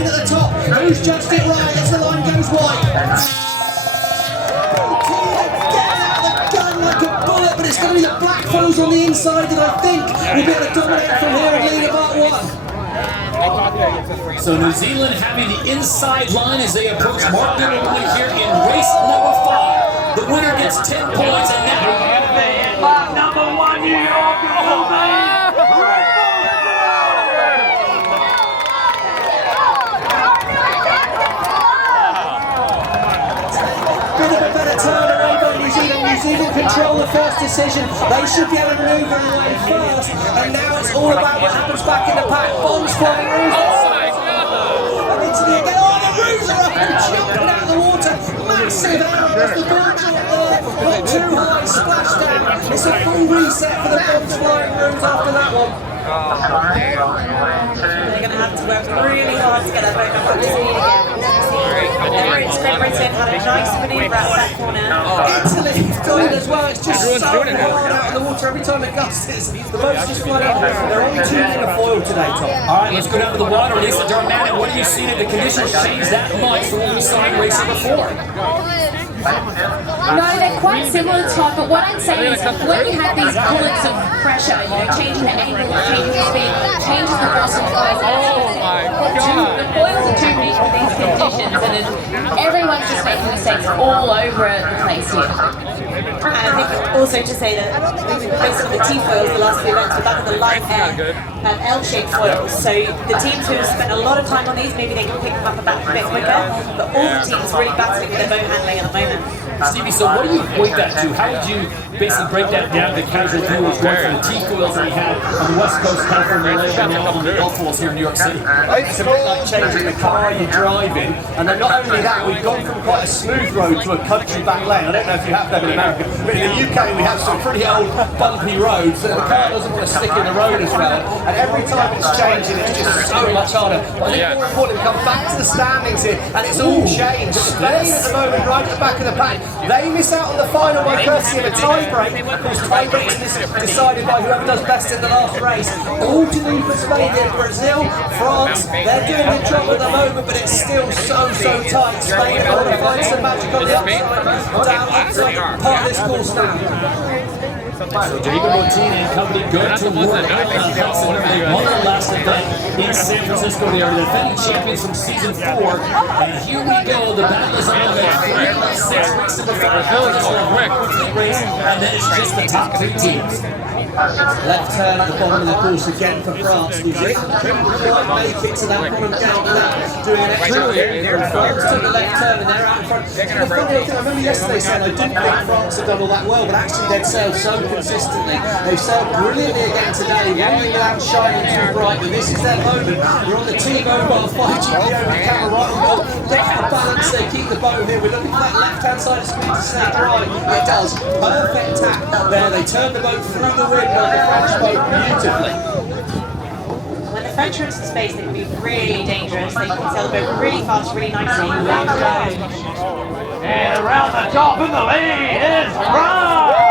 line at the top. Who's judged it right as the line goes wide? Like a bullet, but it's going to be the black fellows on the inside that I think will be able to dominate from here and lead about one. So New Zealand having the inside line as they approach mark number 1 here in race number 5. The winner gets 10 points, and now mark number 1, New York is Bit of a better turnaround by New Zealand. New Zealand control the first decision. They should be able to manoeuvre away first. And now it's all about what happens back in the pack. Bombs flying roofs. And into the again. Oh, the roofs are up and jumping out of the water. Massive error as the ball dropped there. Not too high, splash down. It's a full reset for the bombs flying roofs after that one. They're going to have to work really hard to get that boat up to speed again. It's Britain had a nice manoeuvre out of that corner. Italy's done it as well. It's just so hard out in the water every time it gusts. The boat's just flying out. They're only 2 in a foil today, Tom. all right, let's go down to the water, release the dark man. And what do you see that the conditions change that much from when we saw in race number 4? No, they're quite similar, Todd, but what I'm saying is when you have these bullets of pressure, you know, changing the angle, changing the speed, changes the velocity of the the foils are too weak for these conditions, and everyone's just making mistakes all over the place here. And I think also to say that we've been placing on the T-foils the last few events, we're back at the light air and L-shaped foils. So the teams who have spent a lot of time on these, maybe they can pick them up a bit quicker, but all the teams really battling with their boat handling at the moment. Stevie, so what do you equate that to? How would you basically break that down to casual viewers going from the T-foils that we had on the West Coast, California, and now on the L-foils here in New York City? It's a bit like changing the car you're driving, and then not only that, we've gone from quite a smooth road to a country back lane. I don't know if you have them in America, but in the UK we have some pretty old bumpy roads, so the car doesn't want to stick in the road as well, and every time it's changing it's just so much harder. But I think more important, come back to the standings here, and it's all changed. Spain at the moment, right at the back of the pack. They miss out on the final by courtesy of a tie break. Of course, tie breaks is decided by whoever does best in the last race. All to do for Spain and Brazil, France, they're doing the job at the moment, but it's still so tight. Spain are going to find some magic on the upside, down part of this course now. So David Martin and company go to work on one last event in San Francisco. They are the defending champions from season 4. And here we go. The battle is on the 3 of 6 weeks of the race, and then it's just the top 3 teams. Left turn at the bottom of the course again for France. New Zealand couldn't quite make it to that point down to that, doing an extra here. France took the left turn and they're out in front. The funny thing, I remember yesterday saying I didn't think France had done all that well, but actually they'd sailed so consistently. They've sailed brilliantly again today, running without shining too bright, but this is their moment. We're on the T-Mobile 5GP camera right on board. Get the balance, they keep the boat here. We're looking for that left-hand side of the screen to stay dry. It does. Perfect tap there. They turn the boat through the wind on the French boat beautifully. When the French are into space, they can be really dangerous. They can sail the boat really fast, really nicely. And around the top in the lead is France!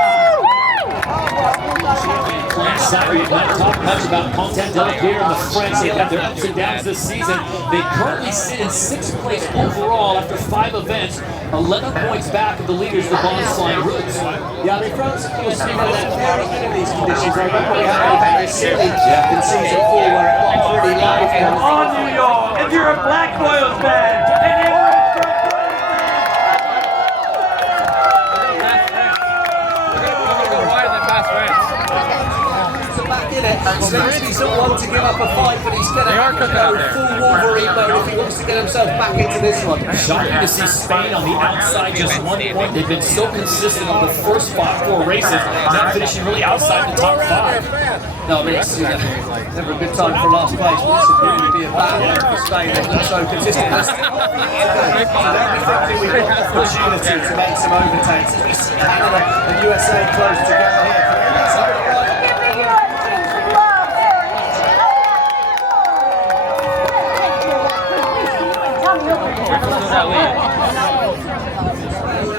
Sorry, not talk much about Content Delapier and the French. They've had their ups and downs this season. They currently sit in 6th place overall after 5 events, 11 points back of the leaders, the Bonds Flying Roots. Yeah, I mean, France, of course, you know, they're very good in these conditions. I remember we had a very silly in season 4 where it got pretty live. On New York, if you're a Black Foils fan, and you're a Slimsy's not one to give up a fight, but he's going to have to go full Wolverine mode if he wants to get himself back into this one. Shocking to see Spain on the outside, just 1 point. They've been so consistent on the first 4 races, not finishing really outside the top 5. No, I mean, it's never a good time for last place, but this would really be a bad one for Spain. They've been so consistent. Everything we got the opportunity to make some overtakes. As we see Canada and USA close together here.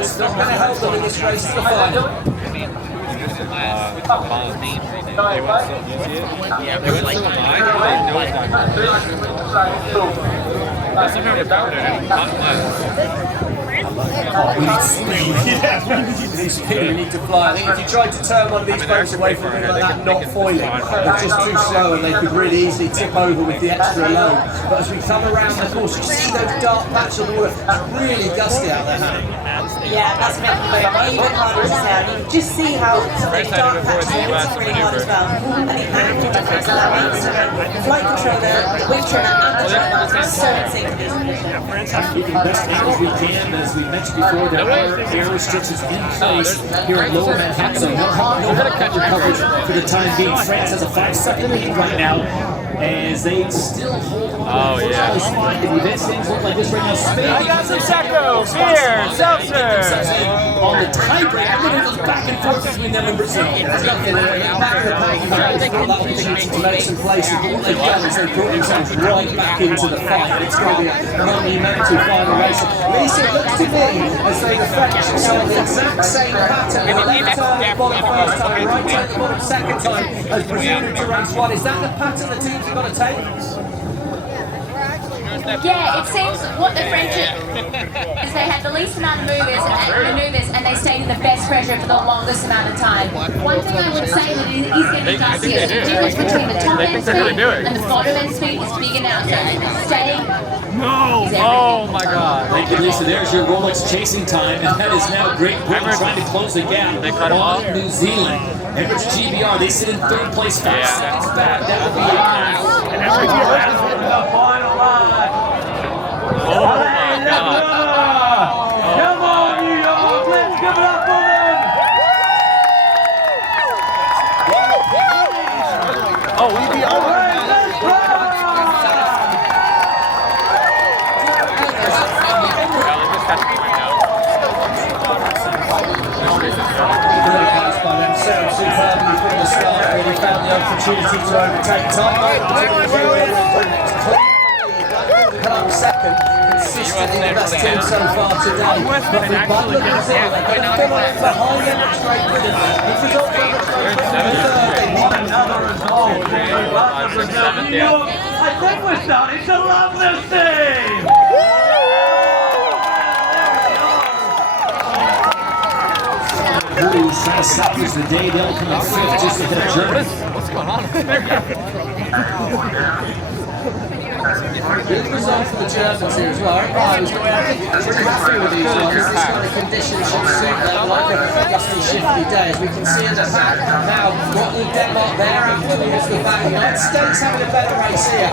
It's not going to help them in this race to the final. Yeah, they would like to buy. We need speed. We need speed. We need to fly. I think if you tried to turn one of these boats away from things like that, not foiling, they're just too slow and they could really easily tip over with the extra load. But as we come around the course, you see those dark patches of the water. It's really gusty out there. Yeah, that's making the boat even harder to sail. You can just see how some of those dark patches are really hard as well. And the angle difference of that means the flight controller, the wind trimmer, and the driver are so in sync with these conditions. Keeping the best angle we can, as we mentioned before, there are air restrictions in place here in Lower Manhattan, so no helicopter coverage for the time being. France has a 5-second lead right now, as they still hold on. If events things look like this right now, Spain, I got some Secco, beer, seltzer. On the tiebreak, and then it goes back and forth between them and Brazil. There's nothing in the back of the pack. A lot of opportunity to make some places, but what they've done is they've brought themselves right back into the fight. And it's going to be a monumental final race. Lisa, it looks to me as though the French saw the exact same pattern. The left turn at the bottom first time, right turn at the bottom second time, as Brazil into race one. Is that the pattern the teams have got to take? Yeah, it seems what the French did is they had the least amount of maneuvers and they stayed in the best pressure for the longest amount of time. One thing I would say that is going to be dusty is the difference between the top end speed and the bottom end speed is bigger now. So staying. No! Oh my God! Thank you, Lisa. There's your Rolex chasing time, and that is now Great Britain trying to close the gap on New Zealand. Emirates GBR, they sit in third place, 5 seconds back. That will be And that's what you have in the final line. Oh my God! Come on, New York! Let's give it up for them! Oh, we be all right. Let's go! Superbly from the start, really found the opportunity to overtake time. Come second, consistently the best team so far today. But we bundled Brazil, they're going to follow it behind Emirates Great Britain. If we got Emirates Great Britain in third, they want another result. I think we're starting to love this team! Blues trying to salvage the day. They'll come in fifth just ahead of Germany. What's going on? Good result for the Germans here as well. I was pretty happy with these ones. This kind of conditions should suit them like a gusty, shifty day. As we can see in the pack now, got all Denmark there and towards the back. The United States having a better race here.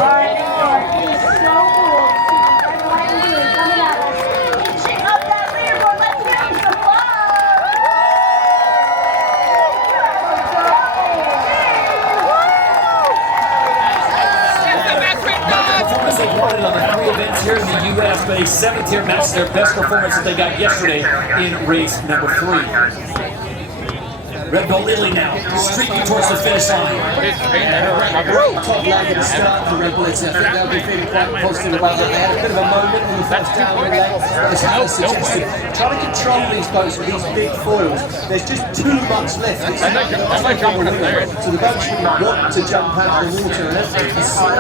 They wanted on the 3 events here in the U.S., but a 7th here matched their best performance that they got yesterday in race number 3. Red Bull Lily now, streaking towards the finish line. Top leg at the start for Red Bull. I think they'll be feeling quite positive about that. They had a bit of a moment in the first downwind leg. As Hannah suggested, trying to control these boats with these big foils. There's just too much lift. So the boats really want to jump out of the water. And